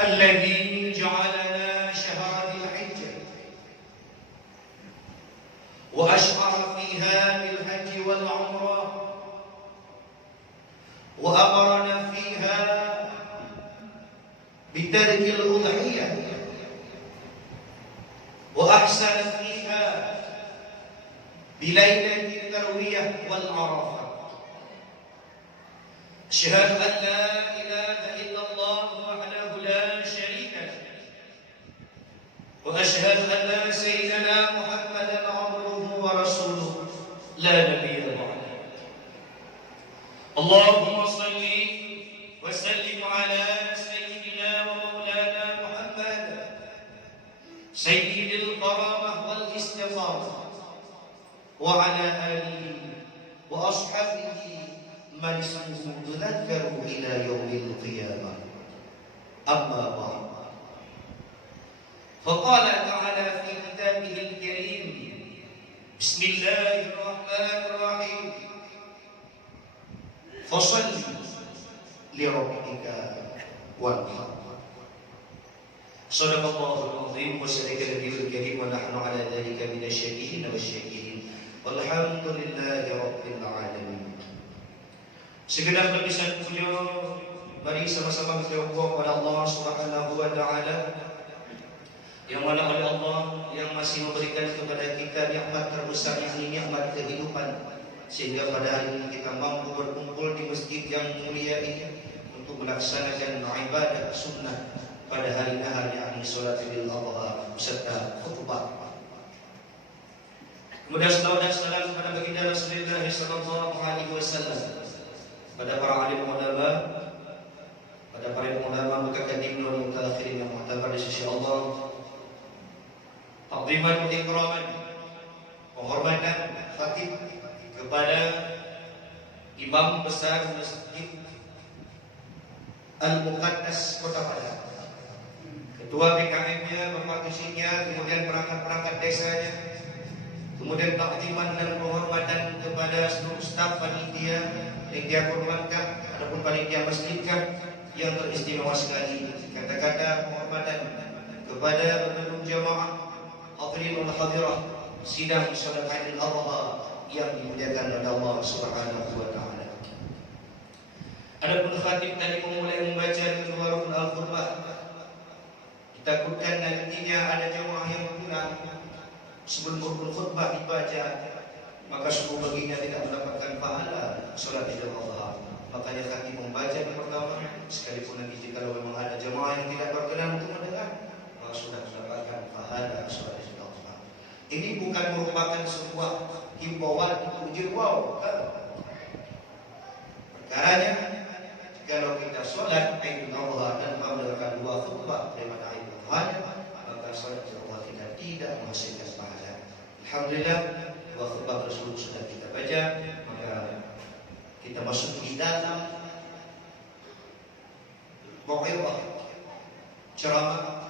الذي جعلنا شهر ذي الحجة وأشعر فيها بالحج والعمرة وأمرنا فيها بترك الأضحية وأحسن فيها بليلة التروية والعرفة. أشهد أن لا إله إلا الله وحده لا شريك له وأشهد أن سيدنا محمدا عبده ورسوله لا نبي بعده. اللهم صل وسلم على سيدنا ومولانا محمد سيد الكرامة والاستقامة وعلى آله وأصحابه من اسمه تذكر إلى يوم القيامة. أما بعد، فقال تعالى في كتابه الكريم: بسم الله الرحمن الرحيم، فصل لربك وانحر. صدق الله العظيم وصدق النبي الكريم ونحن على ذلك من الشاكرين والشاكرين والحمد لله رب العالمين. Segenap lapisan puja mari sama-sama kita ucapkan kepada Allah Subhanahu wa taala yang mana oleh Allah yang masih memberikan kepada kita nikmat terbesar, yakni nikmat kehidupan, sehingga pada hari ini kita mampu berkumpul di masjid yang mulia ini untuk melaksanakan ibadah sunnah pada hari nahar, yakni salat Idul Adha serta khutbah. Kemudian salawat dan salam kepada baginda Rasulullah sallallahu alaihi wasallam, pada para alim ulama, pada para ulama mutaqaddimin wal mutaakhirin yang mu'tabar di sisi Allah, takdiman wa ikraman, penghormatan khatib kepada Imam Besar Masjid Al-Muqaddas Kota Padang, ketua BKM-nya, bapak isinya, kemudian perangkat-perangkat desanya, kemudian takdiman dan penghormatan kepada seluruh staf panitia yang dia hormatkan, adapun panitia masjidkan yang teristimewa sekali. Kata-kata penghormatan kepada penunjuk jamaah hadirin wal hadirah sidang salat Idul Adha yang dimuliakan oleh Allah Subhanahu wa taala. Adapun khatib tadi memulai membaca Nurul Al-Khutbah, ditakutkan nantinya ada jamaah yang kurang sebelum khutbah dibaca, maka suku baginya tidak mendapatkan pahala salat Idul Adha. Makanya khatib membaca yang pertama, sekalipun nanti jika memang ada jamaah yang tidak berkenan untuk mendengar, maka sudah mendapatkan pahala salat Idul Adha. Ini bukan merupakan sebuah himbauan uji wow. Perkaranya, kalau kita salat Idul Adha dan mendengarkan dua khutbah daripada Idul Adha, maka salat Idul Adha kita tidak menghasilkan pahala. Alhamdulillah, dua khutbah tersebut sudah kita baca, maka kita masuk di dalam mau'izah, ceramah,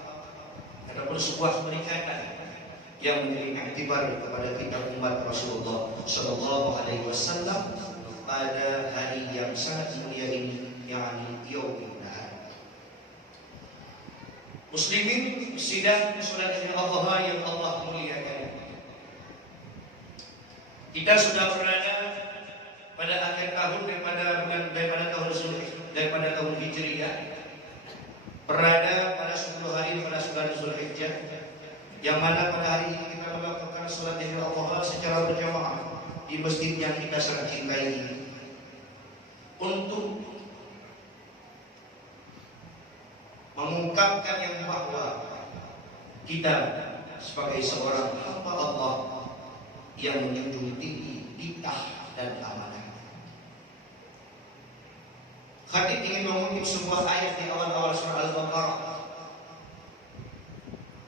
ataupun sebuah peringatan yang memberi iktibar kepada kita umat Rasulullah sallallahu alaihi wasallam pada hari yang sangat mulia ini, yakni Yaumul Nahar. Muslimin sidang salat Idul Adha yang Allah muliakan, kita sudah berada pada akhir tahun daripada tahun Hijriah, berada pada 10 hari pada bulan Zulhijjah, yang mana pada hari ini kita melakukan salat Idul Adha secara berjamaah di masjid yang kita sangat cintai untuk mengungkapkan yang bahwa kita sebagai seorang hamba Allah yang menjunjung tinggi bid'ah dan amanah. Khatib ingin mengutip sebuah ayat di awal-awal surah Al-Baqarah,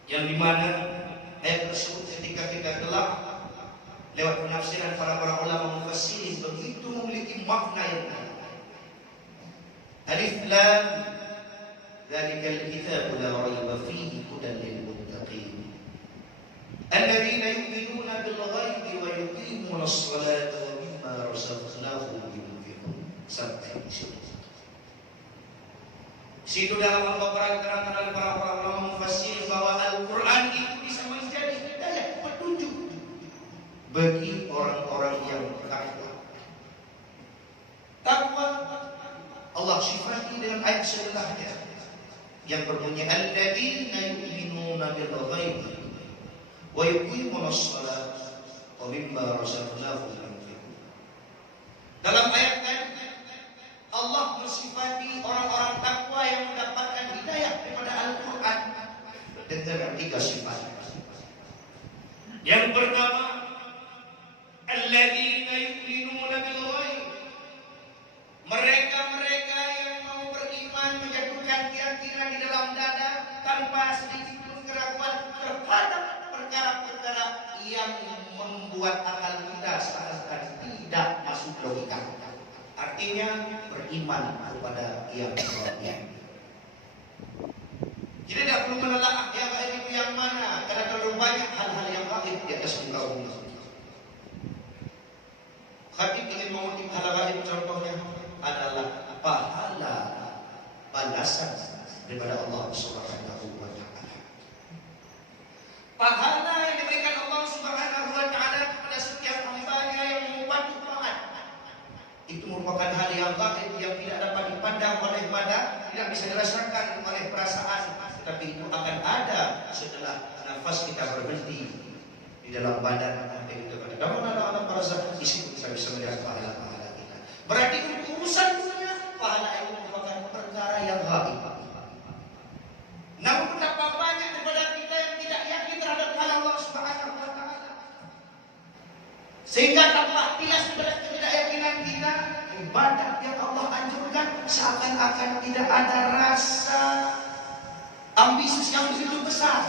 yang dimana ayat tersebut ketika kita telah lewat penafsiran para ulama mufassirin begitu memiliki makna yang dalam. Alif Lam, dzalikal kitabu la raiba fihi hudan lil muttaqin alladzina yu'minuna bil ghaibi wa yuqimuna as-salata wa mimma razaqnahum yunfiqun. Sampai di sini. Situ dalam Al-Baqarah diterangkan oleh para ulama mufassir bahwa Al-Quran itu bisa menjadi hidayah, petunjuk bagi orang-orang yang takwa. Takwa Allah sifati dengan ayat sebelahnya yang berbunyi alladzina yu'minuna bil ghaibi wa yuqimunas shalah wa mimma razaqnahum yunfiqun. Dalam ayat tadi Allah mensifati orang-orang takwa yang mendapatkan hidayah daripada Al-Quran dengan 3 sifat. Yang pertama, alladzina yu'minuna bil ghaib, mereka yang mau beriman menjatuhkan keyakinan di dalam dada tanpa sedikit pun keraguan terhadap perkara-perkara yang membuat akal kita seakan tidak masuk logika. Artinya beriman kepada yang gaib. Jadi tidak perlu menelaah yang gaib itu yang mana, karena terlalu banyak hal-hal yang gaib di atas muka bumi. Khatib ingin mengutip hal gaib, contohnya adalah pahala balasan daripada Allah Subhanahu wa taala. Pahala yang diberikan Allah Subhanahu wa taala kepada setiap hamba-Nya yang membantu taat. Itu merupakan hal yang gaib yang tidak dapat dipandang oleh mata, tidak bisa dirasakan oleh perasaan, tetapi itu akan ada setelah nafas kita berhenti di dalam badan. Itu pada dalam alam barzakh isi kita bisa melihat pahala-pahala kita. Berarti untuk urusan dunia pahala itu merupakan perkara yang gaib. Namun betapa banyak daripada kita yang tidak yakin terhadap hal Allah Subhanahu wa taala. Sehingga tanpa tilas ketidakyakinan kita, ibadah yang Allah anjurkan seakan-akan tidak ada rasa ambisius yang begitu besar.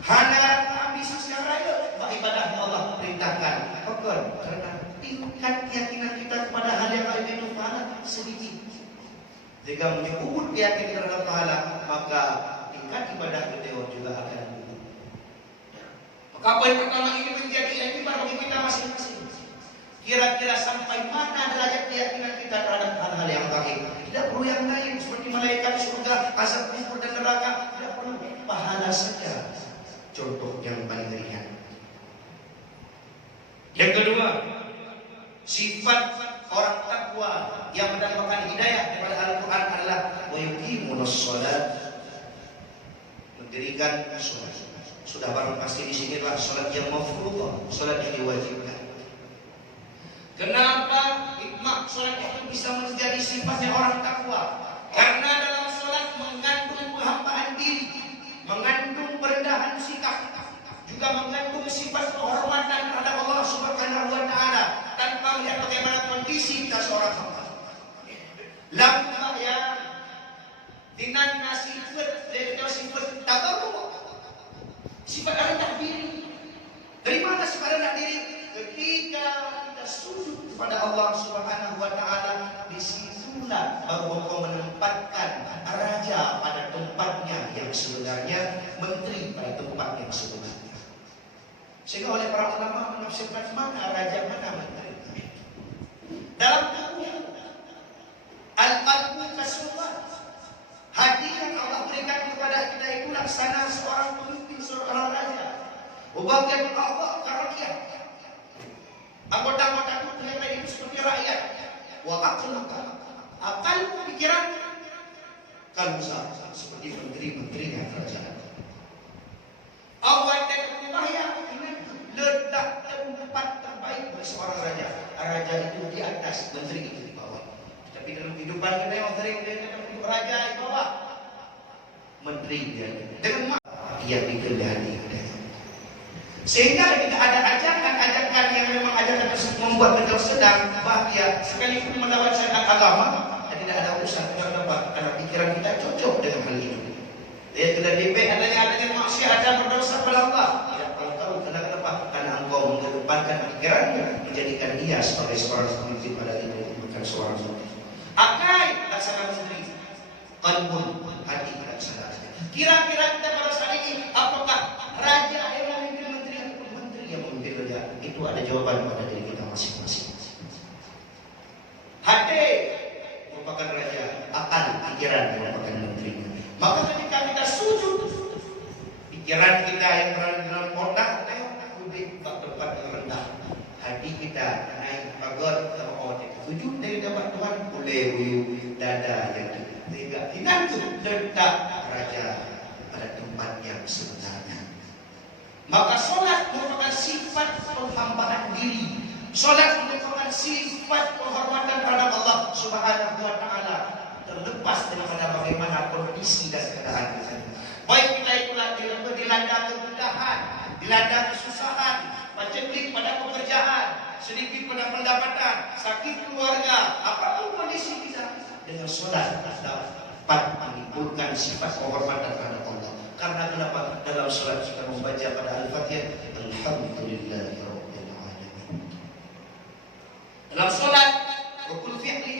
Hanya ambisius yang raya, ibadah yang Allah perintahkan. Karena tingkat keyakinan kita kepada hal yang gaib itu pahala sedikit. Jika menyebut keyakinan terhadap pahala, maka tingkat ibadah kita juga akan berubah. Maka poin pertama ini menjadi etibar bagi kita masing-masing. Kira-kira sampai mana derajat keyakinan kita terhadap hal-hal yang gaib. Tidak perlu yang lain seperti malaikat surga, azab kubur dan neraka. Tidak perlu, pahala saja. Contoh yang paling ringan. Yang kedua, sifat orang takwa yang mendapatkan hidayah daripada Al-Quran adalah wa yuqimunas shalat, mendirikan salat. Sudah barang pasti di sini adalah salat yang mafruḍah, salat yang diwajibkan. Kenapa hikmah salat itu bisa menjadi sifatnya orang takwa? Karena dalam salat mengandung penghambaan diri, mengandung perendahan sikap, juga mengandung sifat penghormatan terhadap Allah Subhanahu wa taala tanpa melihat bagaimana kondisi kita seorang hamba. Lamma ya dinan nasifat dari sifat tadarruf, sifat rendah diri. Dari mana sifat rendah diri? Ketika kita sujud kepada Allah Subhanahu wa taala, disitulah baru engkau menempatkan raja pada tempatnya yang sebenarnya, menteri pada tempat yang sebenarnya. Sehingga oleh para ulama menafsirkan mana raja mana menteri. Dalam buku Al-Qalbu Kasulat, hati yang Allah berikan kepada kita itu laksana seorang pemimpin, seorang raja. Wabagian Allah rakyat. Anggota-anggota tubuh yang lain itu seperti rakyat. Wa aqluka, akal pikiran kan seperti menteri-menterinya kerajaan. Awal dan upaya letak tempat terbaik bagi seorang raja. Raja itu di atas, menteri itu di bawah. Tapi dalam kehidupan kita yang sering raja di bawah, menteri dia dengan yang dikendali. Sehingga kita ada ajakan-ajakan yang memang ajakan tersebut membuat kita sedang bahagia, sekalipun melawan syariat agama, dan tidak ada urusan. Kenapa? Karena pikiran kita cocok dengan hal itu. Dia tidak dipek adanya maksiat dan berdosa kepada Allah. Tidak tahu kenapa? Karena engkau mengedepankan pikirannya, menjadikan dia sebagai seorang pemimpin pada itu, bukan seorang menteri. Akai laksana menteri, qalbun, hati laksana. Kira-kira kita pada saat ini, apakah raja yang memimpin menteri atau menteri yang memimpin raja? Itu ada jawaban pada diri kita masing-masing. Hati merupakan raja, akal, pikiran merupakan Maka ketika kita sujud, pikiran kita yang berada dalam otak, lebih tempat yang rendah. Hati kita naik pagar terhormat. Sujud dari dapat Tuhan, boleh dada yang tegak. Tidak letak raja pada tempat yang sebenarnya. Maka solat merupakan sifat penghambaan diri. Solat merupakan sifat penghormatan terhadap Allah Subhanahu wa Ta'ala, terlepas daripada bagaimana kondisi dan keadaan kita. Baik kita itulah dilanda kemudahan, dilanda kesusahan, paceklik pada pekerjaan, sedikit pada pendapatan, sakit keluarga, apapun kondisi kita, dengan solat dapat menimbulkan sifat penghormatan terhadap Allah. Karena kenapa? Dalam solat kita membaca pada Al-Fatihah, Alhamdulillahirabbil alamin. Dalam solat rukun fi'li,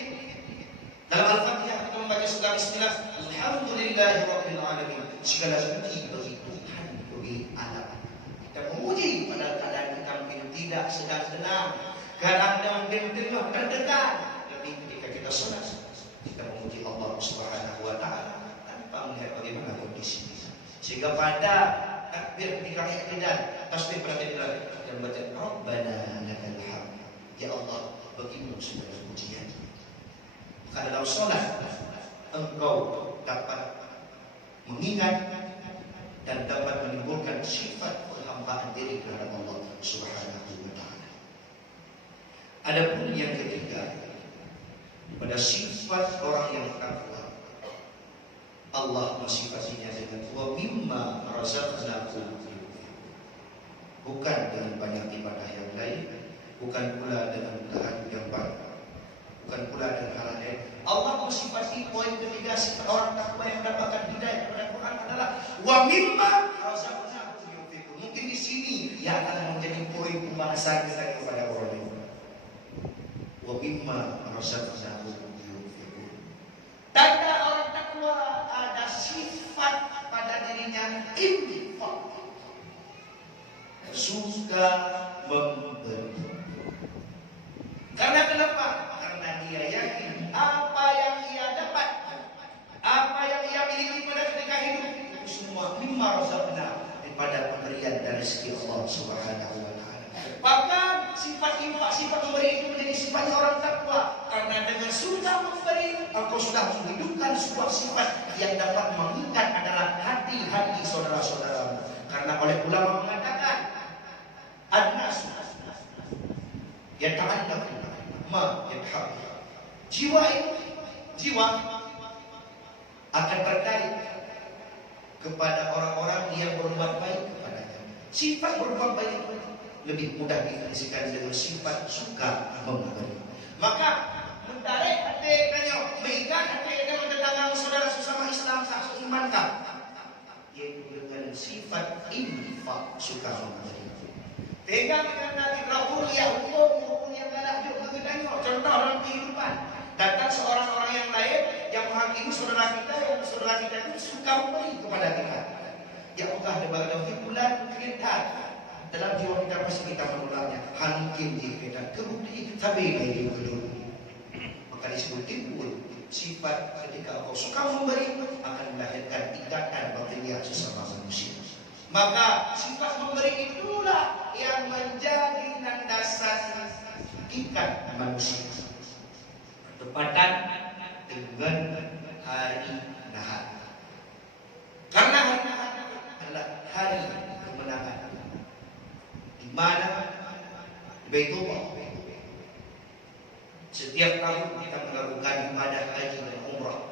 dalam Al-Fatihah kita membaca surah Bismillah, Alhamdulillahirabbil alamin. Segala puji bagi Tuhan, bagi alam. Kita memuji pada keadaan kita mungkin tidak sedang tenang, keadaan mungkin tengah terdekat. Tapi ketika kita solat, kita memuji Allah Subhanahu wa Ta'ala tanpa melihat bagaimana kondisi kita. Sehingga pada takbir ketika i'tidal, tasbih pada i'tidal, kita membaca Rabbana lakal hamd. Ya Allah, bagimu segala pujian. Maka dalam solat engkau dapat mengingat dan dapat menimbulkan sifat penghambaan diri kepada Allah Subhanahu wa Ta'ala. Adapun yang ketiga, pada sifat orang yang takwa, Allah mensifatinya dengan wa mimma razaqnakum, bukan dengan banyak ibadah yang lain, bukan pula dengan tahajud yang banyak, bukan pula dengan hal lain. Allah mensifati poin ketiga sifat orang takwa yang mendapatkan hidayah kepada Quran adalah wa mimma razaqnakum yunfiqun. Mungkin di sini yang akan menjadi poin pembahasan kita kepada orang ini. Wa mimma razaqnakum yunfiqun. Tanda orang takwa ada sifat pada dirinya infak, suka memberi. Karena kenapa? Karena dia yakin apa yang ia dapat, apa yang ia miliki pada ketika hidup, itu semua mimma razaqna, daripada pemberian dari segi Allah Subhanahu wa Ta'ala. Bahkan sifat infak, sifat memberi itu menjadi sifatnya orang takwa. Karena dengan sudah memberi, engkau sudah menghidupkan sebuah sifat yang dapat mengikat adalah hati-hati saudara-saudaramu. Karena oleh ulama mengatakan, adnas yata'allaq ma yahab. Jiwa itu, jiwa akan tertarik kepada orang-orang yang berbuat baik kepadanya. Sifat berbuat baik lebih mudah didefinisikan dengan sifat suka memberi. Maka menarik hati kanyo, mengikat hati dengan tetangga saudara sesama Islam sah seiman kah? Yaitu dengan sifat infak, suka memberi. Tega dengan nanti berapur ya hukum yang galak juga kedanyo. Contoh dalam kehidupan, datang seorang orang yang lain yang menghakimi saudara kita, yang saudara kita itu suka memberi kepada kita. Ya Allah, daripada bulan kita dalam jiwa kita pasti kita menolaknya. Mungkin kita kebukti tapi lagi belum. Maka disebut timbul sifat ketika kau suka memberi akan melahirkan ikatan batinnya sesama manusia. Maka sifat memberi itulah yang menjadi landasan ikat manusia. Bertepatan dengan hari Nahar. Karena hari Nahar adalah hari kemenangan, di mana di Baitullah setiap tahun kita melakukan ibadah haji dan umrah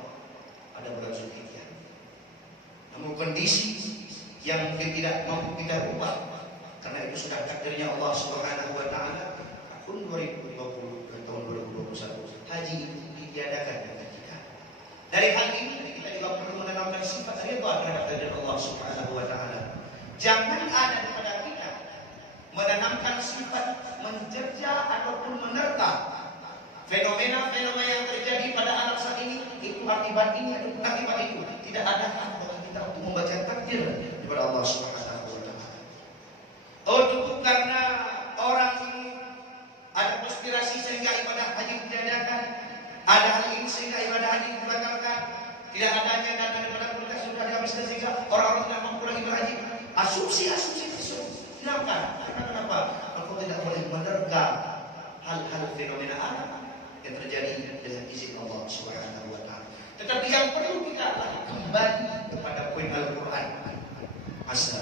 pada bulan Zulhijjah. Namun kondisi yang mungkin tidak mampu kita ubah, karena itu sudah takdirnya Allah Subhanahu wa Ta'ala. Tahun 2020 dan tahun 2021 haji itu ditiadakan dengan kita. Dari hal ini kita juga perlu menanamkan sifat ridha terhadap takdir Allah Subhanahu wa Ta'ala. Jangan ada pada kita menanamkan sifat menjerja ataupun menerka fenomena-fenomena yang terjadi pada alam saat ini, itu akibat ini atau akibat itu. Tidak ada hak bagi kita untuk membaca takdir kepada Allah Subhanahu wa Ta'ala. Oh, cukup karena orang ini ada konspirasi sehingga ibadah haji ditiadakan, ada hal ini sehingga ibadah haji dibatalkan, tidak adanya data daripada komunitas orang-orang tidak mampu lagi berhaji, asumsi-asumsi tersebut hilangkan. Karena kenapa? Engkau tidak boleh menerka hal-hal fenomena alam yang terjadi dengan izin Allah Subhanahu wa taala. Tetapi yang perlu kita kembali kepada poin Al-Quran. Asa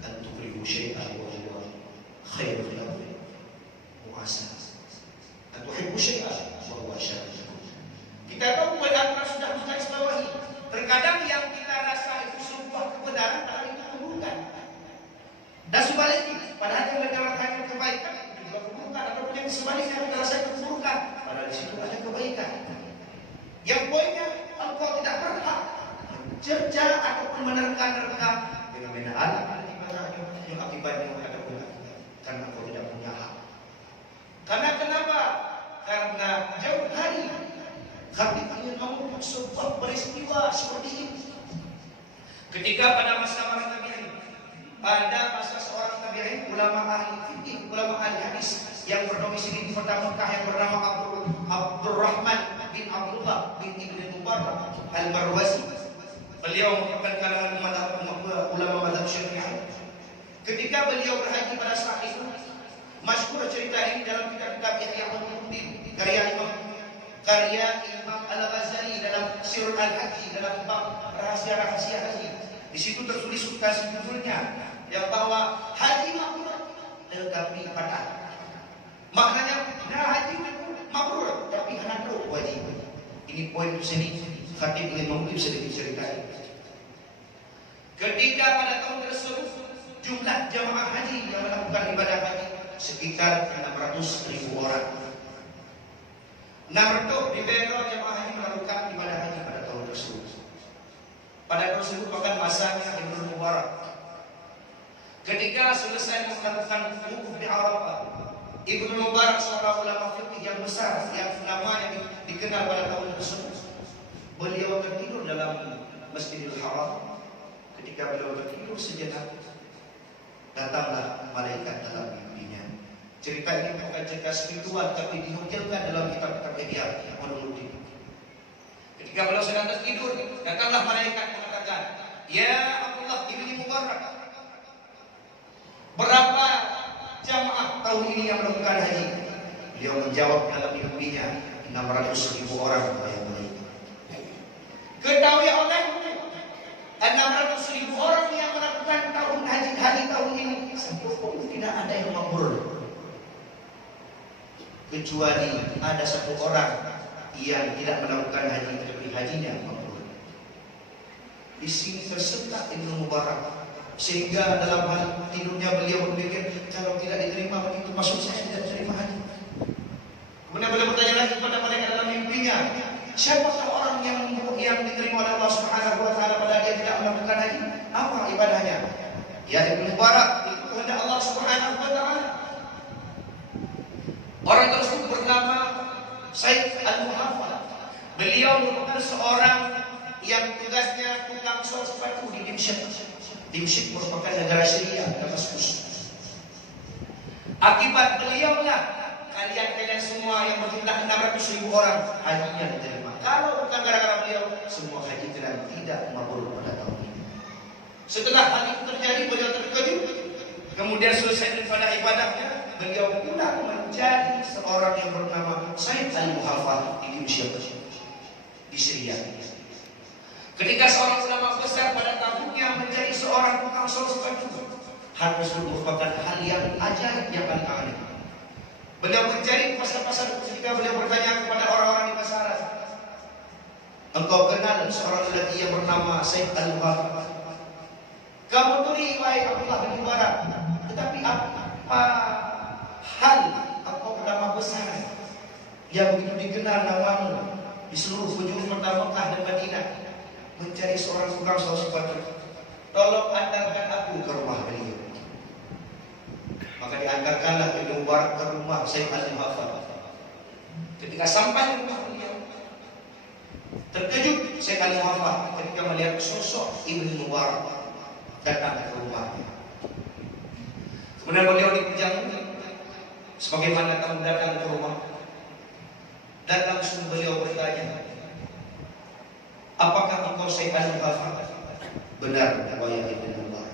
an tukrihu syai'an wa huwa khairul lakum. Asa an tuhibbu syai'an wa huwa syarrun lakum. Kita tahu poin Al-Quran sudah menggarisbawahi. Terkadang yang kita rasa itu sebuah kebenaran, padahal itu keburukan. Dan sebaliknya, padahal yang mereka rasakan kebaikan itu juga keburukan. Ataupun yang sebaliknya kita rasa keburukan, padahal di situ ada kebaikan. Yang poinnya, engkau tidak berhak mencerca ataupun menerka-nerka fenomena alam yang akibatnya ada pula, karena engkau tidak punya hak. Karena kenapa? Karena jauh hari kami ingin mengungkap sebuah peristiwa seperti ini. Ketika pada masa para tabi'in, pada masa seorang tabi'in, ulama ahli fikih, ulama ahli hadis yang berdomisili di kota Mekah yang bernama Abdurrahman bin Abdullah bin Ibn Mubarak Al-Marwazi. Beliau merupakan kalangan ulama mazhab Syafi'i. Ketika beliau berhaji pada saat itu, masyhur cerita ini dalam kitab-kitab Ihya Ulumuddin karya Imam Al-Ghazali dalam Sirul Al-Haji, dalam bab rahasia-rahasia haji. Di situ tertulis substansi judulnya yang bahwa haji mabrur tetapi batal. Maknanya haji mabrur tapi anak wajib. Ini poin sini Khatib Imam Muslim sedikit cerita. Ketika pada tahun tersebut jumlah jamaah haji yang melakukan ibadah haji sekitar 600.000 orang. Namrud di Bero jemaah haji melakukan ibadah haji pada tahun tersebut. Pada tahun tersebut bahkan masanya Ibnu Mubarak. Ketika selesai melakukan wukuf di Arafah, Ibnu Mubarak seorang ulama fikih yang besar yang namanya dikenal pada tahun tersebut, beliau tertidur dalam Masjidil Haram. Ketika beliau tertidur sejenak, datanglah malaikat dalam mimpinya. Cerita ini bukan cerita spiritual, tapi dinukilkan dalam kitab-kitab Ihya Ulumuddin. Ketika beliau sedang tertidur, datanglah malaikat mengatakan, "Ya Abdullah ibni Mubarak, berapa jamaah tahun ini yang melakukan haji?" Beliau menjawab dalam mimpinya, 600.000 orang. Ketahui olehmu, 600.000 orang yang melakukan tahun haji tahun ini, sepuluh tidak ada yang mabrur. Kecuali ada satu orang yang tidak melakukan haji tetapi hajinya mabrur. Di sini tersentak Ibnu Mubarak sehingga dalam hal tidurnya beliau berpikir, kalau tidak diterima begitu maksud saya tidak diterima haji. Kemudian beliau bertanya lagi kepada malaikat dalam mimpinya, siapakah orang yang diterima oleh Allah Subhanahu wa taala padahal dia tidak melakukan haji? Apa ibadahnya? Ya Ibnu Mubarak, itu kehendak Allah Subhanahu wa taala. Orang tersebut bernama Said Al-Muhafal. Beliau merupakan seorang yang tugasnya tukang sol sepatu di Dimsyik. Dimsyik merupakan negara Syria, Damaskus. Akibat beliaulah kalian semua yang berjumlah 600.000 orang hajinya diterima. Kalau bukan gara-gara beliau, semua haji tidak mabrur pada tahun ini. Setelah hal itu terjadi, beliau terkejut. Kemudian selesai daripada ibadahnya, beliau pulang menjadi seorang yang bernama Said Al-Muhafal di Dimsyik di Syria. Ketika seorang ulama besar pada tahunnya menjadi seorang tukang sol sepatu, hal tersebut merupakan hal yang ajaib yang paling aneh. Beliau mencari pasar-pasar ketika beliau bertanya kepada orang-orang di pasaran, engkau kenal seorang lelaki yang bernama Said Al-Muhafal? Kamu turi wahai Abdullah bin Mubarak, tetapi apa hal engkau ulama besar yang begitu dikenal namamu di seluruh penjuru kota Mekah dan Madinah mencari seorang tukang sol sepatu? Tolong antarkan aku ke rumah beliau. Maka diantarkanlah Ibnu Mubarak ke rumah Said Al-Muhafal. Ketika sampai di rumah beliau, terkejut Said Al-Muhafal ketika melihat sosok Ibnu Mubarak datang ke rumahnya. Kemudian beliau dijamu sebagaimana tamu datang ke rumah, dan langsung beliau bertanya, apakah engkau Said Al-Muhafal? Benar riwayat Ibnu Umar.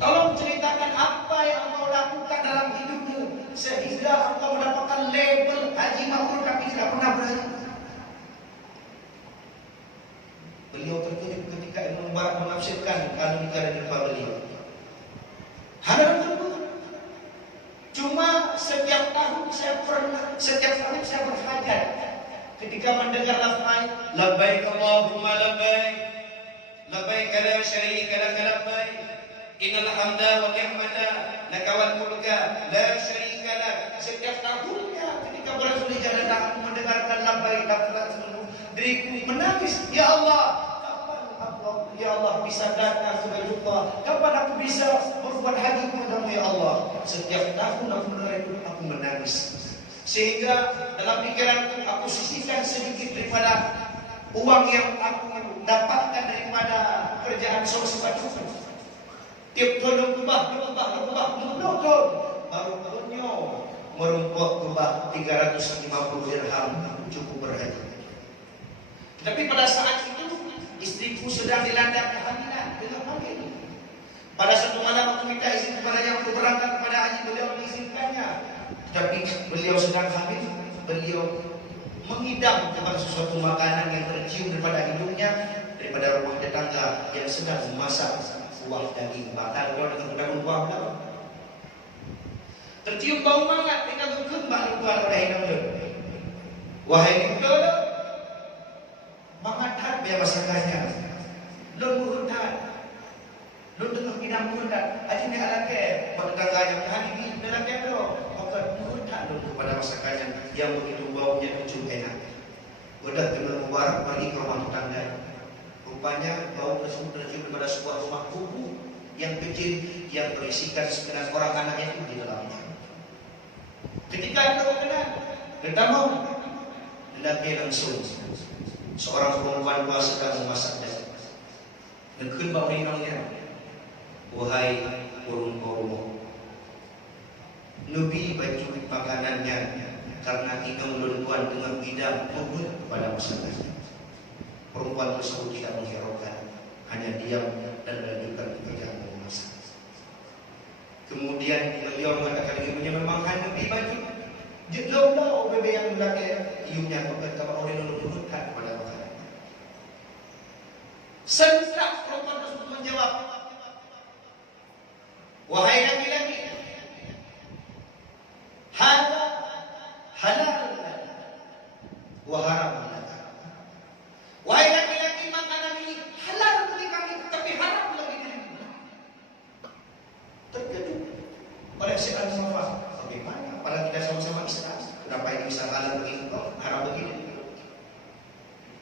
Tolong ceritakan apa yang engkau lakukan dalam hidupmu sehingga engkau mendapatkan label haji mabrur tapi tidak pernah berhaji. Beliau terkejut ketika Ibnu Umar menafsirkan kalimat di depan beliau. Hanya tersebut. Cuma setiap tahun saya berhajat. Ketika mendengar lafaz labbaik Allahumma labbaik, labbaik la syarika lak labbaik, innal hamda wa ni'mata lak wal mulka la syarika lak. Setiap tahunnya ketika berasal di jalan aku mendengarkan labbaik lafaz diriku menangis, ya Allah, ya Allah bisa datang ke Baitullah. Kapan aku bisa berbuat haji kepadamu ya Allah? Setiap tahun aku mendengar itu aku menangis. Sehingga dalam pikiranku aku sisihkan sedikit daripada uang yang aku dapatkan daripada pekerjaan sosial. Tiap tahun kubah baru punya merumput kubah 350 dirham cukup berhaji. Tapi pada saat itu istriku sedang dilanda kehamilan dengan hamil. Pada suatu malam aku minta izin kepadanya untuk berangkat kepada haji, beliau mengizinkannya. Tapi beliau sedang hamil, beliau mengidam kepada sesuatu makanan yang tercium daripada hidungnya daripada rumah tetangga yang sedang memasak kuah daging bakar. Kalau dengan daun kuah belakang tercium bau mangat dengan kembang keluar dari hidung. Wahai ibu, mangat biar masakannya. Lon muhuntan, lon tengah bidang muhuntan. Aji ni alake, pada tetangga yang hari ini dalam dia tu, maka muhuntan lon kepada masakannya yang begitu baunya lucu enak. Udah dengan mubarak pergi ke rumah tetangga. Rupanya bau tersebut tercium pada sebuah rumah kubu yang kecil yang berisikan 9 orang anak itu di dalamnya. Ketika ada makanan, ketemu lelaki langsung. Seorang perempuan tua sedang memasak daging. Nekun bau rinangnya. Wahai burung-burung, nubi baju makanannya karena hidung luluan dengan bidang nubut kepada masalahnya. Perempuan tersebut tidak menghiraukan, hanya diam dan melanjutkan pekerjaan memasak. Kemudian beliau mengatakan ibunya memang hanya nubi baju. Jauh bebe yang belakang iunya kalau orang lulukan kepada makanan. Sentak perempuan tersebut menjawab, wahai laki-laki, halal wa haram. Wahai laki-laki, makanan ini halal bagi kami, tapi haram bagi dirimu. Terkejut oleh si Al-Mu'afah. Bagaimana? Padahal kita sama-sama Islam. Kenapa ini bisa halal bagi engkau, haram bagi dirimu?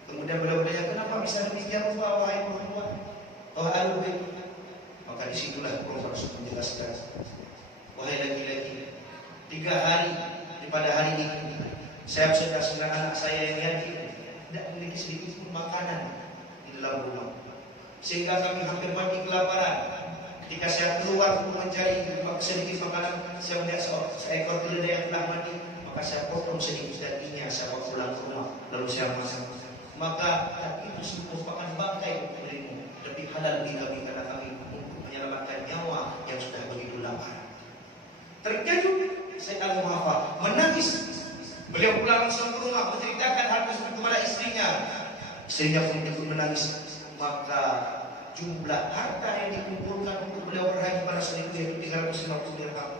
Kemudian beliau bertanya, kenapa bisa demikian rupa wahai perempuan? Wahai Al-Mu'afah. Maka disitulah perempuan tersebut menjelaskan, wahai laki-laki, 3 hari daripada hari ini saya beserta 9 anak saya yang yatim tidak memiliki sedikit pun makanan di dalam rumah, sehingga kami hampir mati kelaparan. Ketika saya keluar untuk mencari sedikit makanan, saya melihat seekor keledai yang telah mati, maka saya potong sedikit dagingnya, saya bawa pulang ke rumah, lalu saya masak. Maka itu merupakan bangkai darimu, tapi halal bagi kami karena kami untuk menyelamatkan nyawa yang sudah begitu lapar. Terkejut Sayyid Al-Mu'afah, menangis. Beliau pulang langsung ke rumah, menceritakan hal tersebut kepada istrinya. Istrinya pun ikut menangis. Maka jumlah harta yang dikumpulkan untuk beliau berhaji pada saat itu yaitu 350 dirham.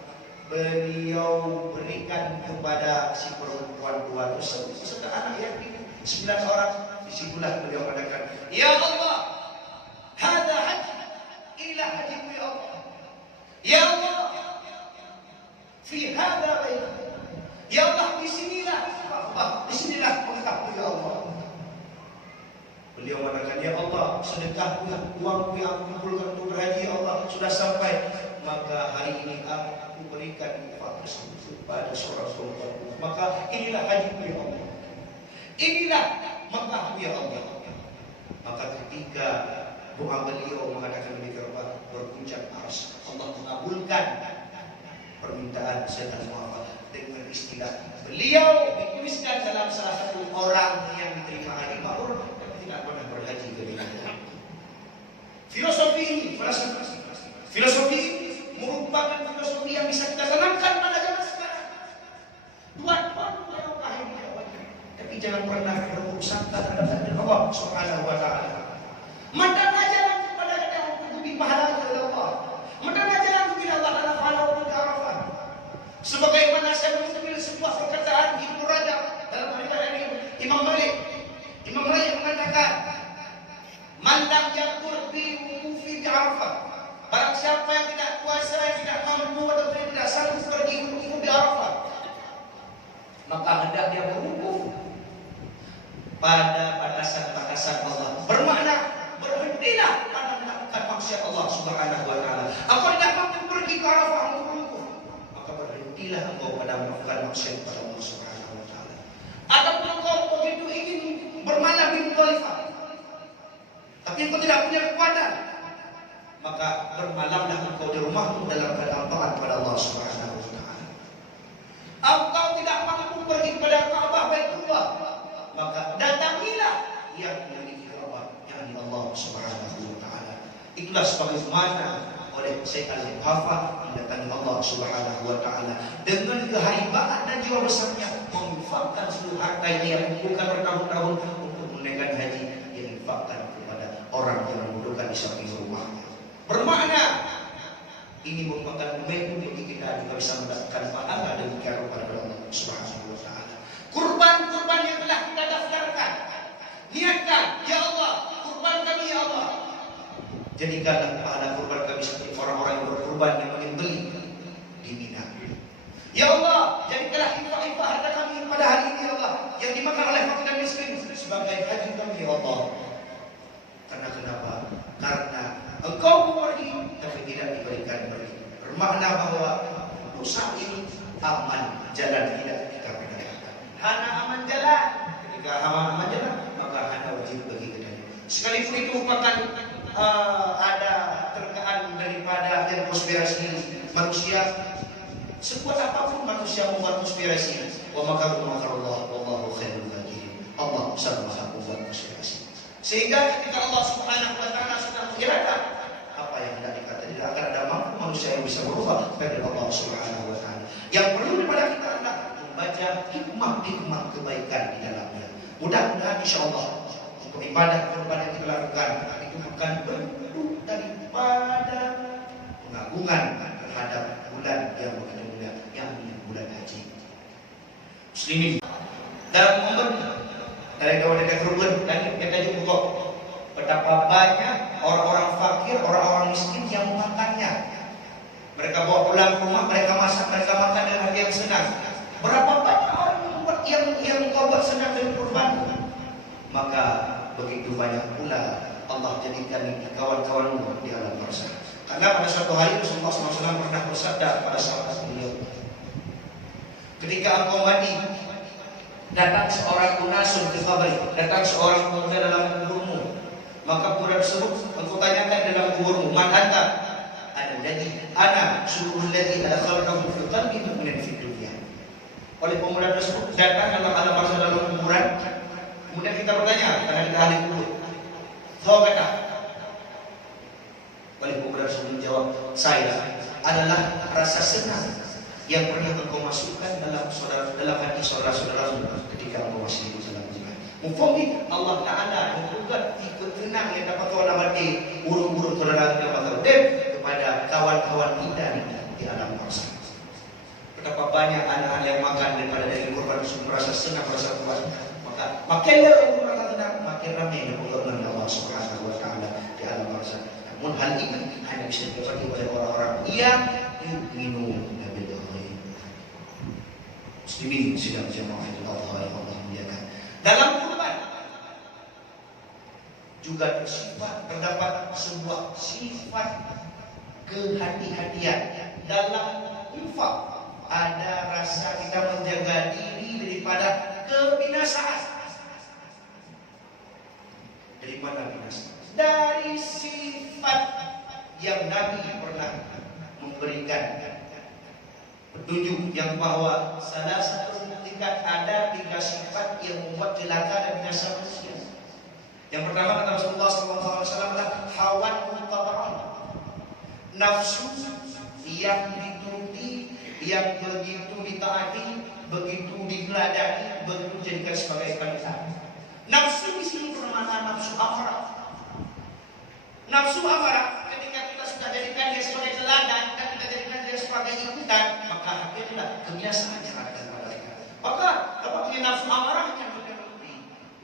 Beliau berikan kepada si perempuan tua tersebut beserta anak yatim 9 orang. Disitulah beliau katakan, ya Allah, hada haji ila hajimu ya Allah. Ya Allah, fi hada baik. Ya Allah, disinilah pengkapku ya Allah. Beliau mengatakan, ya Allah, sedekahku, uangku yang aku kumpulkan untuk berhaji ya Allah sudah sampai. Maka hari ini aku berikan infak tersebut pada seorang perempuan. Maka inilah hajiku ya Allah. Inilah Mekahku ya Allah. Maka ketika doa beliau mengatakan demikian, berpuncak arsy, Allah mengabulkan permintaan Sayyid Al-Mu'afah dengan istilah beliau dituliskan dalam salah satu orang yang diterima haji mabrur tapi tidak pernah berhaji ke Madinah. Filosofi merupakan filosofi yang bisa kita tanamkan pada zaman sekarang. Tuan-tuan yang kahimnya, tapi jangan pernah berburuk sangka terhadap Allah Subhanahu wa taala. Maka ajaran kepada kita untuk lebih pahala dari Allah. Maka ajaran kepada Allah adalah pahala untuk Arafah. Sebagaimana saya mengambil sebuah perkataan Ibnu Rajab dalam perkataan ini, Imam Malik mengatakan, "Man lam yakur bi wuqufi di Arafah." Barang siapa yang tidak kuasa, yang tidak mampu atau tidak sanggup pergi di Arafah, maka hendak dia berwukuf pada batasan-batasan Allah. Bermakna berhentilah pada melakukan maksiat Allah Subhanahu wa taala. Engkau tidak mampu pergi ke Arafah untuk berwukuf, maka berhentilah engkau pada melakukan maksiat pada Allah Subhanahu wa taala. Ataupun engkau begitu ingin bermalam di Muzdalifah, tapi engkau tidak punya kekuatan, maka bermalamlah engkau di rumahmu dalam keadaan taat kepada Allah Subhanahu wa taala. Engkau tidak mampu pergi kepada Ka'bah Baitullah, maka datangilah yang memiliki Ka'bah, yakni Allah Subhanahu wa taala. Itulah sebagaimana oleh Syekh Al-Muhaffaz mendatangi Allah Subhanahu wa taala dengan kehaibahan dan jiwa besarnya, menginfakkan seluruh harta yang mengumpulkan bertahun-tahun untuk menunaikan haji, yang infakkan kepada orang yang membutuhkan di samping rumahnya. Bermakna ini merupakan momentum bagi kita juga bisa mendapatkan pahala dan kepada Allah Subhanahu wa taala. Kurban-kurban yang telah kita daftarkan, niatkan, ya Allah, kurban kami ya Allah. Jadikanlah pahala kurban kami seperti orang-orang yang berkurban yang menyembeli di Mina. Ya Allah, jadikanlah infak-infak harta kami pada hari ini ya Allah, yang dimakan oleh fakir dan miskin sebagai haji kami ya Allah. Karena kenapa? Karena engkau pergi tapi tidak diberikan pergi. Bermakna bahwa untuk saat ini aman jalan tidak kita gunakan. Hana aman jalan. Ketika aman jalan, maka hana wajib bagi kita. Sekalipun itu merupakan ada terkaan daripada yang konspirasi manusia. Sekuat apapun manusia membuat konspirasi, wa makarullah wallahu khairul makirin. Allah bisa membuat konspirasi. Sehingga ketika Allah Subhanahu wa taala sudah mengirakan apa yang hendak dikata, tidak akan ada mampu manusia yang bisa berubah kepada Allah Subhanahu wa taala. Yang perlu daripada kita adalah membaca hikmah-hikmah kebaikan di dalamnya. Mudah-mudahan insyaallah untuk ibadah kurban yang kita lakukan itu akan bentuk daripada pengagungan terhadap bulan yang begitu mulia, yakni bulan haji. Muslimin dalam momen dari dawai kurban dan kita juga betapa banyak orang-orang fakir, orang-orang miskin yang memakannya. Mereka bawa pulang ke rumah, mereka masak, mereka makan dengan hati yang senang. Berapa banyak orang yang kau buat senang dari kurban? Maka begitu banyak pula Allah jadikan kawan-kawanmu di alam barzakh. Karena pada suatu hari Rasulullah SAW pernah bersabda kepada sahabat beliau, ketika engkau mati, datang seorang unasun di qabri, datang seorang pemuda dalam kuburmu, maka pemuda tersebut engkau tanyakan dalam kuburmu, man anta? Ana suruhul ladzi adkhaltahu fi qalbi mu'min fi dunya. Oleh pemuda tersebut datang dalam alam barzakh dalam kuburan. Kemudian kita bertanya, karena kita ahli kubur. Kau kata, oleh pemuda tersebut menjawab, saya adalah rasa senang yang pernah engkau masukkan dalam hati saudara-saudaramu ketika engkau masih hidup dalam dunia. Mufahami Allah Ta'ala juga ikut tenang yang dapat kau hati burung-burung saudara yang dapat kepada kawan-kawan kita di alam barzakh. Betapa banyak anak-anak yang makan daripada dari kurban tersebut merasa senang, merasa puas. Maka makin merasa tenang, makin ramai yang mengenal Allah Subhanahu wa taala di alam barzakh. Namun hal ini hanya bisa didapat oleh orang-orang yang yu'minu bil ghaib. Muslimin sidang jamaah Allah yang Allah muliakan. Dalam kurban juga terdapat sebuah sifat kehati-hatian dalam infak. Ada rasa kita menjaga diri daripada kebinasaan. Dari mana binasa? Dari sifat yang Nabi pernah memberikan petunjuk yang bahwa salah satu tingkat ada 3 sifat yang membuat celaka dan binasa manusia. Yang pertama kata Rasulullah SAW adalah hawan mutabaran, nafsu yang dituruti, yang begitu ditaati, begitu diteladani, begitu dijadikan sebagai panutan. Nafsu di sini bernama nafsu amarah. Nafsu amarah ketika kita sudah jadikan dia sebagai teladan dan kita jadikan dia sebagai ikutan, maka akhirnya kebiasaan yang akan pada kita. Maka apabila nafsu amarah yang berhenti,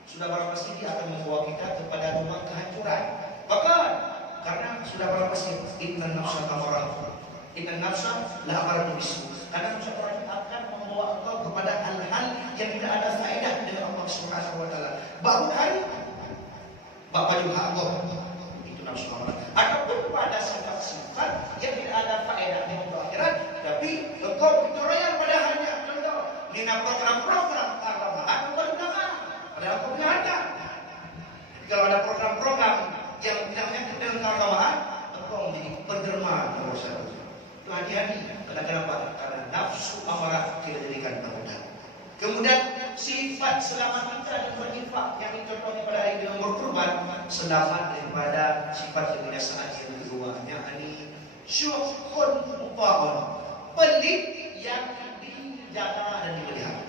sudah berapa pasti dia akan membawa kita kepada rumah kehancuran. Bahkan karena sudah berapa pasti inna nafsa amarah, inna nafsa la amarah bisu. Karena nafsu amarah akan membawa engkau kepada hal-hal yang tidak ada faedah dengan Allah Subhanahu wa taala. Bahkan Bapak juga Allah itu nafsu amarah. Ataupun pada sifat-sifat yang tidak ada faedah dengan akhirat, tapi engkau itu royal pada hanya contoh nina program-program keagamaan keberuntungan. Padahal engkau punya harta. Kalau ada program-program yang tidak menyangkut dengan keagamaan, engkau menjadi penderma nomor satu. Itu hati-hati. Kenapa? Karena nafsu amarah tidak jadikan tanggungan. Kemudian sifat selamat kita dan berinfak yang dicontohkan pada hari ini berkurban, selamat daripada sifat kebiasaan yang kedua, yakni syuhun muta'un, pelit yang dijaga dan dipelihara.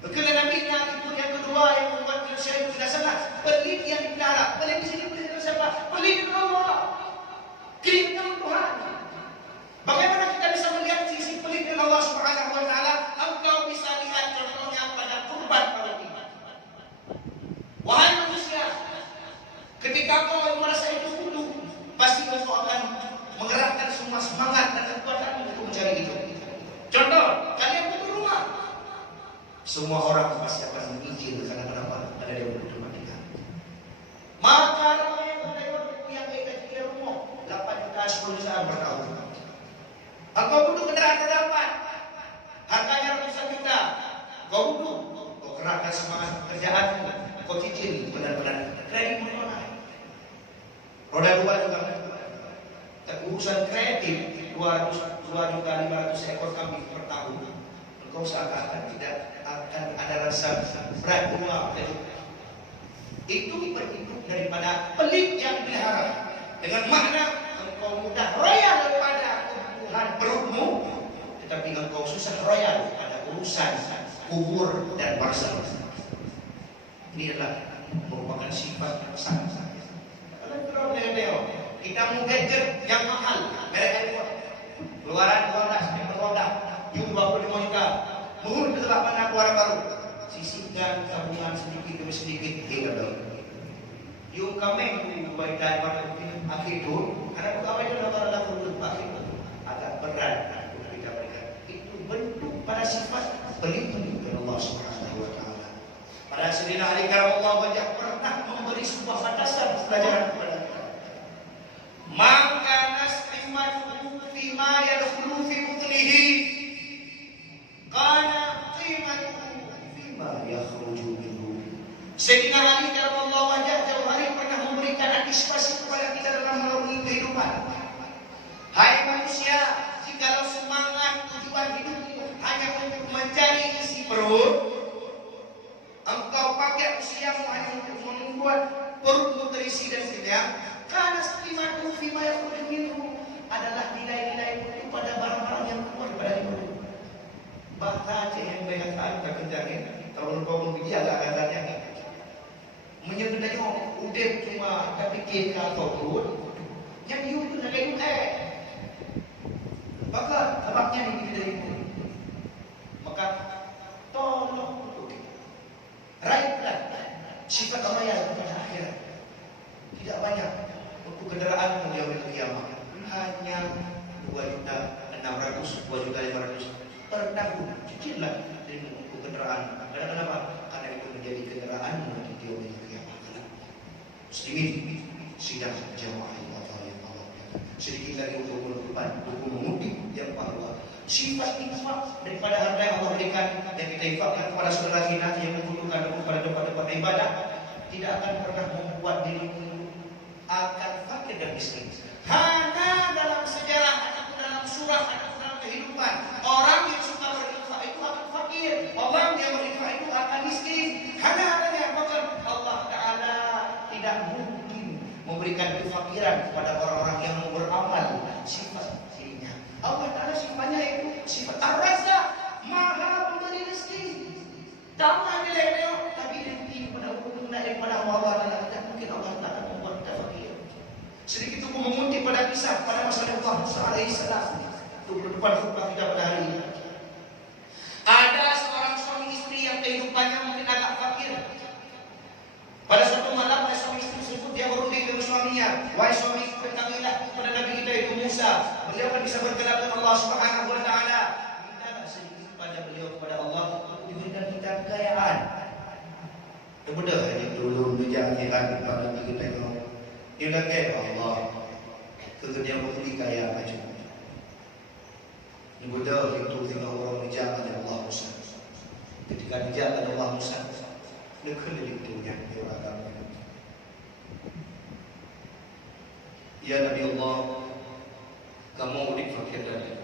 Kemudian Nabi itu yang kedua yang membuat manusia itu tidak salah, pelit yang dipelihara. Pelit di sini pelit itu siapa? Pelit itu Allah, keinginan Tuhan. Bagaimana kita bisa melihat sisi pelit dari Allah Subhanahu wa taala? Engkau bisa lihat contohnya pada kurban pada kita. Wahai manusia, ketika kau merasa itu butuh, pasti engkau akan mengerahkan semua semangat dan kekuatan untuk mencari itu. Contoh, kalian butuh rumah. Semua orang pasti akan menginjil karena kenapa? Ada yang butuh rumah kita. Maka orang yang kita rumah 8 juta 10 juta per tahun. Engkau butuh kendaraan roda 4, harganya ratusan juta. Kau butuh, kau kerahkan semangat pekerjaanmu, kau cicil benar-benar kredit mengenai. Roda 2 juga. Urusan kredit 2 juta 500 ekor kambing per tahun. Engkau seakan-akan tidak akan ada rasa berat bunga. Itu berhidup daripada pelit yang dipelihara. Dengan makna engkau mudah royal daripada perutmu, tetapi engkau susah royal pada urusan kubur dan barzakh. Ini adalah merupakan sifat sangat. Kalau kita mau gadget yang mahal, merek handphone, keluaran 12 roda, yung 25 juta, menghuni ke tempat mana keluaran baru, sisihkan tabungan sedikit demi sedikit hingga baru. Yung kami baik dari mana akhir itu, karena pegawai itu adalah turun akhir agak berat untuk kita berikan. Itu bentuk pada sifat pelindung dari Allah Subhanahu wa taala. Pada Sayyidina Ali karamullahu wajhah pernah memberi sebuah batasan pelajaran kepada kita. Maka naslimatu fima yadkhulu fi butnihi kana qimatuhu fima yakhruju minhu. Sayyidina Ali karamullahu wajhah jauh hari pernah memberikan antisipasi kepada kita dalam melalui kehidupan. Hai manusia, jikalau semangat tujuan hidupmu hanya untuk mencari isi perut, engkau pakai usiamu hanya untuk membuat perutmu terisi dan kenyang, karena stimatu fima yakhruju minhu adalah nilai-nilai itu pada barang-barang yang keluar pada hidup. Baca yang banyak tak kencangin, kalau engkau menjadi agak katanya menyebutnya udah cuma tapi kita fokus yang itu lagi maka sebabnya ini dari itu. Maka tolong raihlah sifat royal pada akhirat. Tidak banyak untuk kendaraan yang kiamat. Hanya 2.600.000, 2.500.000 per tahun. Cicillah untuk kendaraan. Kenapa? Karena itu menjadi kendaraan menuju kiamat. Muslimin sidang jamaah Allah. Sedikit lagi untuk menutupan, untuk mengutip yang bahwa sifat infak daripada harta yang Allah berikan yang kita infakkan kepada saudara kita yang membutuhkan kepada tempat-tempat ibadah tidak akan pernah membuat dirimu akan fakir dan miskin. Hanya dalam sejarah ataupun dalam surah ataupun dalam kehidupan orang yang suka berinfak itu akan fakir, orang yang berinfak itu akan miskin. Hanya adanya bahkan Allah Taala tidak mungkin memberikan kefakiran kepada orang-orang yang mau beramal. Sifat dirinya. Allah Ta'ala sifatnya itu sifat Ar-Razzaq, Maha Pemberi rezeki. Tak hanya leleo, tapi rezeki pada Allah Ta'ala. Tidak mungkin Allah Ta'ala membuat kita fakir. Sedikit itu mengutip pada kisah pada masa Allah Musa alaihissalam. Itu berdepan khutbah kita pada hari ini. Ada seorang suami istri yang kehidupannya mungkin agak fakir. Pada suatu malam, suami istri tersebut dia berunding dengan suaminya. Wahai suami, ketahuilah kepada Nabi kita itu Musa. Beliau kan bisa berkenan dengan Allah Subhanahu Wa Taala. Mintalah sedikit pada beliau kepada Allah untuk diberikan kita kekayaan. Kemudian hanya dulu menjadi akhirat kepada Nabi kita itu. Dia kata Allah, kemudian memberi kaya aja. Kemudian itu tinggal orang menjaga Allah Musa. Ketika dijaga Allah Musa, dia keliling dunia orang. Ya Nabi Allah, kamu udik fakir dari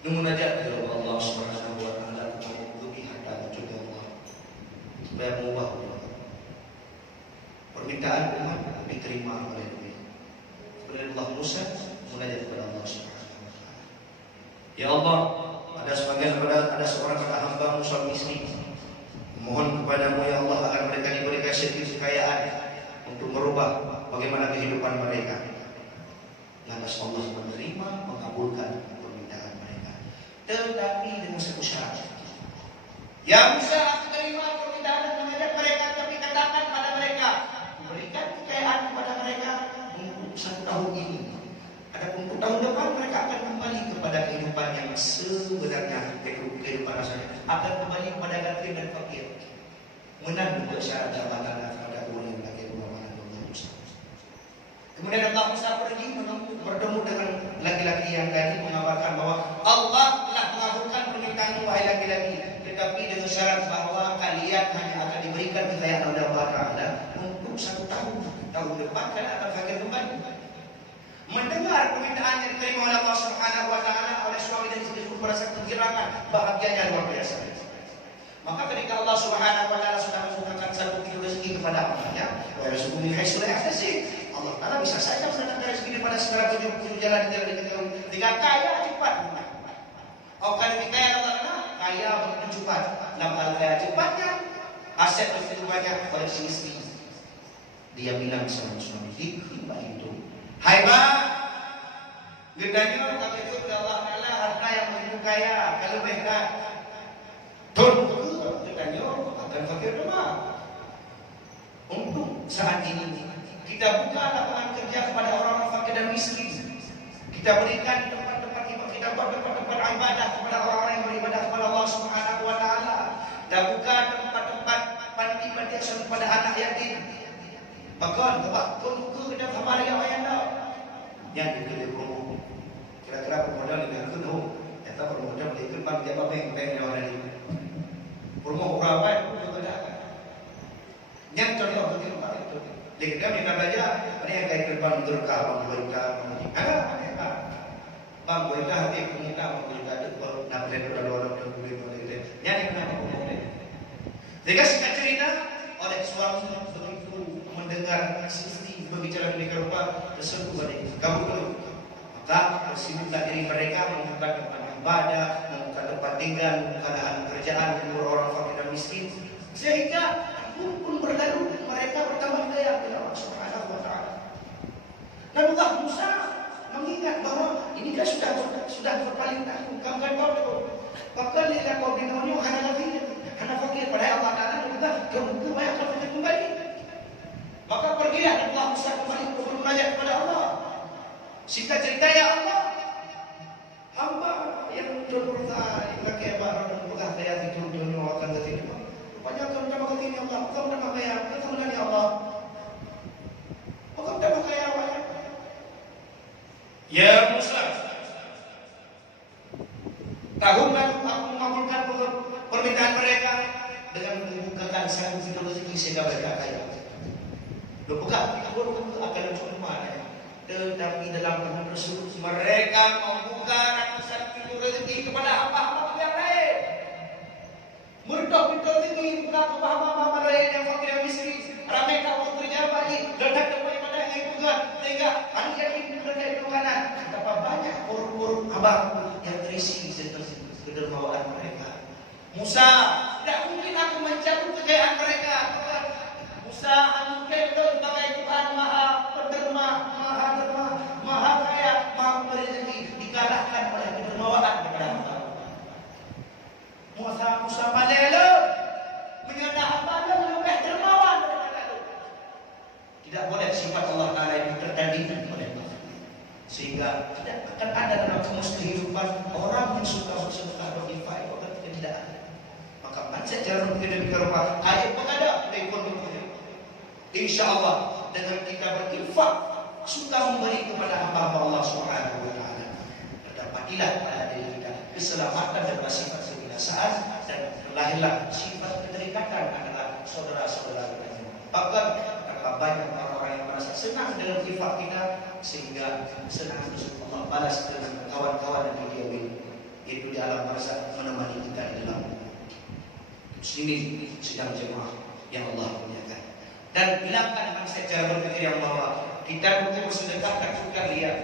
Numunajat kepada Allah Subhanahu Wa Taala untuk lebih harta juga Allah supaya mengubah permintaan umat diterima oleh Nabi. Kepada Allah Musa munajat kepada Allah Subhanahu Wa Taala. Ya Allah, ada seorang pada hamba-Mu suami istri. Mohon kepadamu ya Allah agar mereka diberikan sedikit kekayaan untuk merubah bagaimana kehidupan mereka. Lantas Allah menerima, mengabulkan permintaan mereka. Tetapi dengan satu syarat. Ya Musa, aku terima permintaan dan mengajak mereka, tapi katakan pada mereka, berikan kekayaan kepada mereka untuk 1 tahun ini. Adapun untuk tahun depan mereka akan kembali kepada kehidupan yang sebenarnya, kehidupan rasanya akan kembali kepada yatim dan fakir. Menang untuk syarat jabatan pada kemudian lagi Allah Musa. Kemudian Allah Musa pergi bertemu dengan laki-laki yang tadi mengabarkan bahwa Allah telah mengabulkan permintaanmu wahai laki-laki, tetapi dengan syarat bahwa kalian hanya akan diberikan kekayaan oleh Allah Taala untuk 1 tahun. Tahun depan kalian akan fakir kembali. Mendengar permintaan yang diterima oleh Allah Subhanahu Wa Taala oleh suami dan istri pun merasa kegirangan, bahagianya luar biasa. Maka ketika Allah Subhanahu Wa Taala sudah membukakan 1 pintu rezeki kepada hambanya, wa yarzuquni haitsu la yahtasib, Allah Taala bisa saja mendatangkan rezeki pada segala penjuru jalan yang tidak diketahui. Dengan kaya cepat. Oh, kalau kita kaya Allah Taala, kaya begitu cepat. Dalam hal kaya cepatnya, aset begitu banyak pada si istri. Dia bilang sama suami, "Dikriba itu. Hai bang, gedanya kami itu Allah Taala harta yang begitu kaya. Kalau mereka tunduk, gedanya akan fakir cuma. Untuk saat ini kita buka lapangan kerja kepada orang-orang fakir dan miskin. Kita berikan tempat-tempat kita buat tempat-tempat ibadah kepada orang-orang yang beribadah kepada Allah Subhanahu Wa Taala. Dan buka tempat-tempat panti-panti asuhan kepada anak yatim. Bahkan tempat tunduk kita kamar yang ayah yang dikeliling rumah. Kira-kira pemodal dengan kuno, atau pemodal dengan bank jawab bank yang ada di rumah berapa itu juga ada. Yang contoh begini itu. Jika kita belajar, ada yang kayak bank berkah, bank berkah, ada. Bank berkah hati pemuda, bank berkah itu baru nak beli dolar gitu. Yang kenapa pemodal? Jika singkat cerita, oleh suami begitu mendengar istri berbicara dengan rupa tersebut balik kabur dulu. Maka bersibuklah diri mereka membuka tempat ibadah, membuka tempat tinggal, membuka lahan pekerjaan untuk orang fakir dan miskin, sehingga pun berlalu mereka bertambah kaya kepada Allah Subhanahu Wa Taala. Dan Allah Musa mengingat bahwa ini kan sudah berpaling tahun, kamu kan tahu. Maka lihat kau bingung hana fakir pada Allah Taala juga kamu banyak fakir kembali. Maka pergilah dan Allah Musa kembali bermunajat kepada Allah. Singkat cerita, ya Allah, hamba yang berdosa hingga kebaran dan berkah kaya di dunia akan terjadi. Rupanya kamu dah mengerti ya Allah, kamu dah kaya, kamu dah ya Allah. Kamu dah kaya awalnya. Ya Musa, tahukah aku mengabulkan permintaan mereka dengan membukakan 1 pintu rezeki sehingga mereka kaya. Bukan, kita akan cuma tetapi dalam tahun tersebut mereka membuka ratusan pintu rezeki kepada hamba-hamba yang lain. Merdok pintu rezeki buka kepada hamba-hamba lain yang fakir dan miskin. Ramai kau kerja bagi bangku yang terisi kedermawaan mereka. Musa, tidak mungkin aku mencabut kekayaan mereka. Musa, mungkin kau sebagai Tuhan Maha Penderma, Maha Derma, Maha Kaya, Maha Pemberi rezeki, dikalahkan oleh kedermawaan kepada hamba. Musa malelo, menyana hamba lebih dermawan daripada itu. Tidak boleh sifat Allah Taala yang tertandingi oleh Allah. Sehingga tidak akan ada dalam kamus kehidupan orang yang suka bersedekah berinfak itu akan tidak ada. Maka pancet jarum kita di rumah, ayo pengadap ekonomi. Insya Allah dengan kita berinfak suka memberi kepada hamba Allah Subhanahu Wa Taala, dapatilah pada diri kita keselamatan dan sifat kebinasaan dan lahirlah sifat keterikatan adalah saudara-saudara kita. Bahkan banyak orang-orang yang merasa senang dengan infak kita sehingga senang untuk Allah balas dengan kawan-kawan yang dia itu di alam barzakh menemani kita di dalam muslimin sedang jemaah yang Allah muliakan. Dan hilangkan mindset cara berpikir yang bahwa kita butuh bersedekah tak suka lihat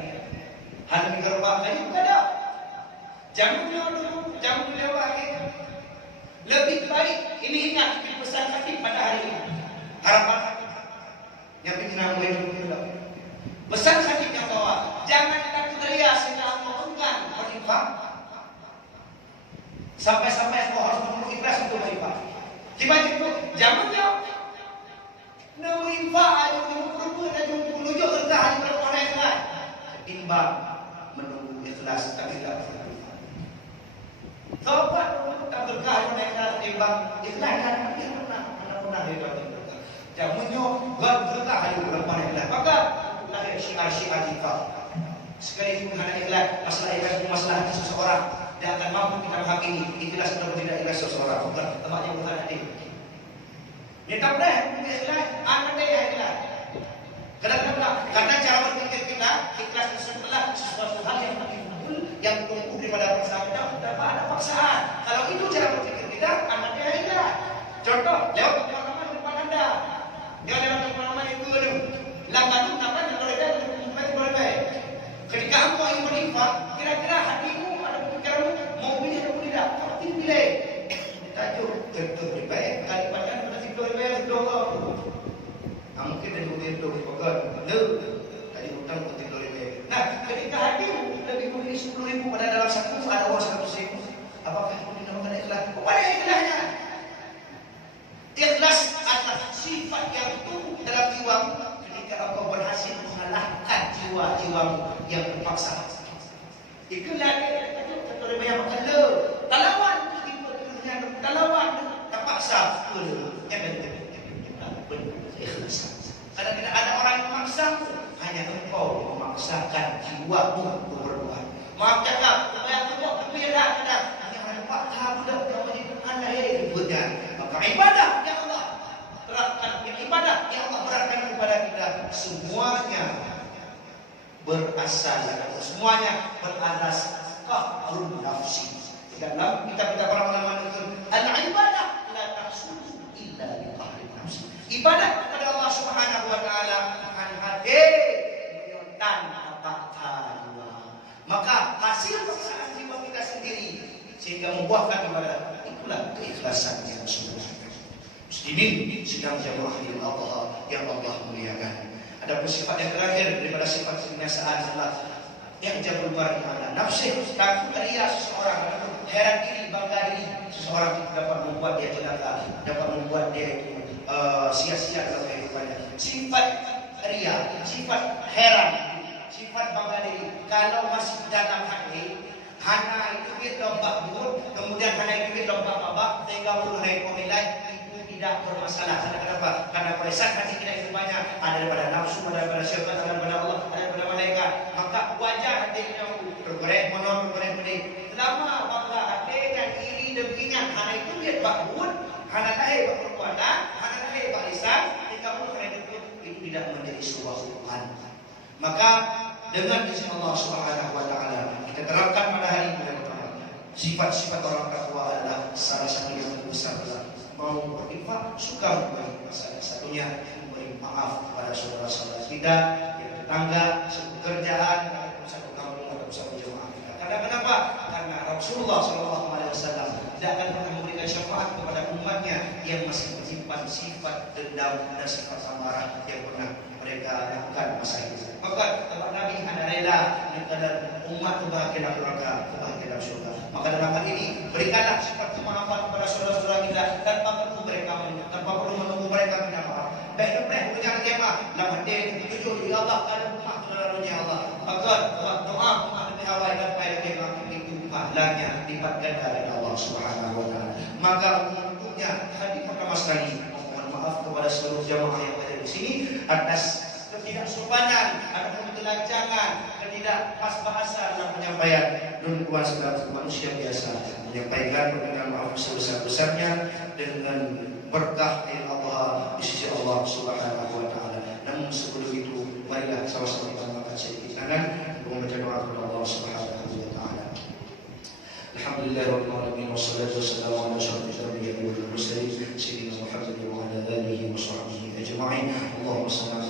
hal yang gerba tadi bukan ada. Jangan dulu, jangan lewat. Lebih baik ini ingat di pesan khatib pada hari ini. Harapan yang bikin aku hidup. Pesan khatib yang bahwa jangan takut ria sehingga Allah enggan berinfak. Sampai-sampai aku harus menunggu ikhlas untuk berinfak. Tiba-tiba jangan jauh. Nak berinfak ayo menunggu dan menunggu kerja hari berapa ikhlas. Ketimbang menunggu ikhlas tapi tidak berinfak. Taubat tak berkah dengan ikhlas ketimbang ikhlas kan dia pernah hebat. Jamunya gak berkah hari berapa ikhlas. Maka lahir syiar-syiar kita. Sekalipun hanya ikhlas, masalah ikhlas itu masalah hati seseorang. Dia akan mampu kita menghakimi ikhlas atau tidak ikhlas seseorang. Bukan tempatnya bukan hati. Dia tak boleh ikhlas, anak dia ikhlas. Kenapa? Karena cara berpikir kita ikhlas tersebutlah sesuatu hal yang lebih betul, yang tumbuh daripada paksaan kita. Dapat ada paksaan. Kalau itu cara berpikir kita, anak dia ikhlas. Contoh, lewat pengalaman depan anda. Dia lewat pengalaman itu dulu. Langkah itu kapan yang berbeda baik. Ketika engkau ingin berinfak, kira-kira hatimu ada pemikiranmu mau pilih atau tidak? Tapi pilih. Tajuk tentu lebih baik. Kali pandang berarti lebih baik berdoa. Mungkin dari mungkin itu bukan. Tadi hutang penting lebih baik. Nah, ketika hatimu lebih memilih 10.000 pada dalam saku ada uang 100.000, apakah itu dinamakan ikhlas? Mana ikhlasnya? Ikhlas adalah sifat yang tumbuh dalam jiwamu ketika engkau berhasil mengalahkan jiwa-jiwamu yang terpaksa. Itulah dia yang makan le. Talawan talawan terpaksa. Ikhlas. Karena tidak ada orang yang memaksa, hanya engkau memaksakan jiwamu untuk berbuat. Maaf cakap, yang kedua berbeda kadang. Hanya orang pakar dah kau ini anda ributnya. Maka ibadah yang Allah terapkan, ibadah yang Allah beratkan kepada kita semuanya berasal atau semuanya beralas qahrun nafsi. Dalam kitab-kitab para ulama itu al-ibadah la tahsulu illa bi qahrin nafsi. Ibadah kepada Allah Subhanahu wa taala akan hadir tanpa jiwa. Maka hasil paksaan jiwa kita sendiri sehingga membuahkan ibadah itulah keikhlasan yang sesungguhnya. Muslimin sedang jamaah di Allah yang Allah muliakan. Ada sifat yang terakhir daripada sifat kebinasaan adalah yang jabul mar'ana nafsi, takut ria seseorang, heran diri, bangga diri seseorang itu dapat membuat dia celaka, dapat membuat dia itu sia-sia dalam kehidupannya. Sifat ria, sifat heran, sifat bangga diri kalau masih dalam hati, hana itu kita lompat buat, kemudian hana itu kita lompat babak, sehingga ulu naik nilai itu tidak bermasalah. Kenapa? Karena pada saat hati kita itu banyak ada daripada nafsu, ada daripada syaitan, ada daripada Allah, ada daripada malaikat. Maka wajah hati kita bergerak monon, bergerak mending. Selama bangga hati dan iri dengkinya, hana itu dia bakbun, hana lahir berperbuatan, hana lahir barisan, jika pun hana itu tidak menjadi sebuah hubungan. Maka dengan izin Allah Subhanahu wa taala kita terapkan pada hari ini sifat-sifat orang takwa adalah salah satu yang terbesar adalah mau berinfak, suka memberi. Salah satunya memberi maaf kepada saudara-saudara kita, yang tetangga, satu kerjaan, ataupun satu kampung, ataupun satu jemaah kita. Kadang-kadang Rasulullah SAW tidak akan pernah memberikan syafaat kepada umatnya yang masih menyimpan sifat dendam dan sifat amarah yang pernah mereka lakukan masa itu. Maka tempat Nabi anda rela dan umat kebahagiaan dalam neraka, kebahagiaan dalam surga. Maka dalam hal ini berikanlah sifat kemaafan kepada saudara-saudara kita tanpa perlu menunggu mereka minta maaf. Baik dan punya tema dalam hadis tujuh ya Allah ada umat saudara-saudaranya Allah. Maka doa umat lebih awal dan baik tema itu pahalanya lipat ganda dari Allah Subhanahu wa taala. Maka untuknya hadis pertama sekali mohon maaf kepada seluruh jamaah yang ada di sini atas ketidaksopanan, ataupun kelancangan, ketidak pas bahasa dalam penyampaian dan sebagai manusia biasa menyampaikan permintaan maaf sebesar-besarnya dengan berkah Allah di sisi Allah Subhanahu wa taala. Namun sebelum itu marilah sama-sama kita angkat sedikit tangan untuk membaca doa kepada Allah Subhanahu wa taala. Alhamdulillahirabbil alamin wassalatu wassalamu ala asyrofil anbiya'i wal mursalin sayyidina Muhammadin wa ala alihi wa sahbihi ajma'in. Allahumma shalli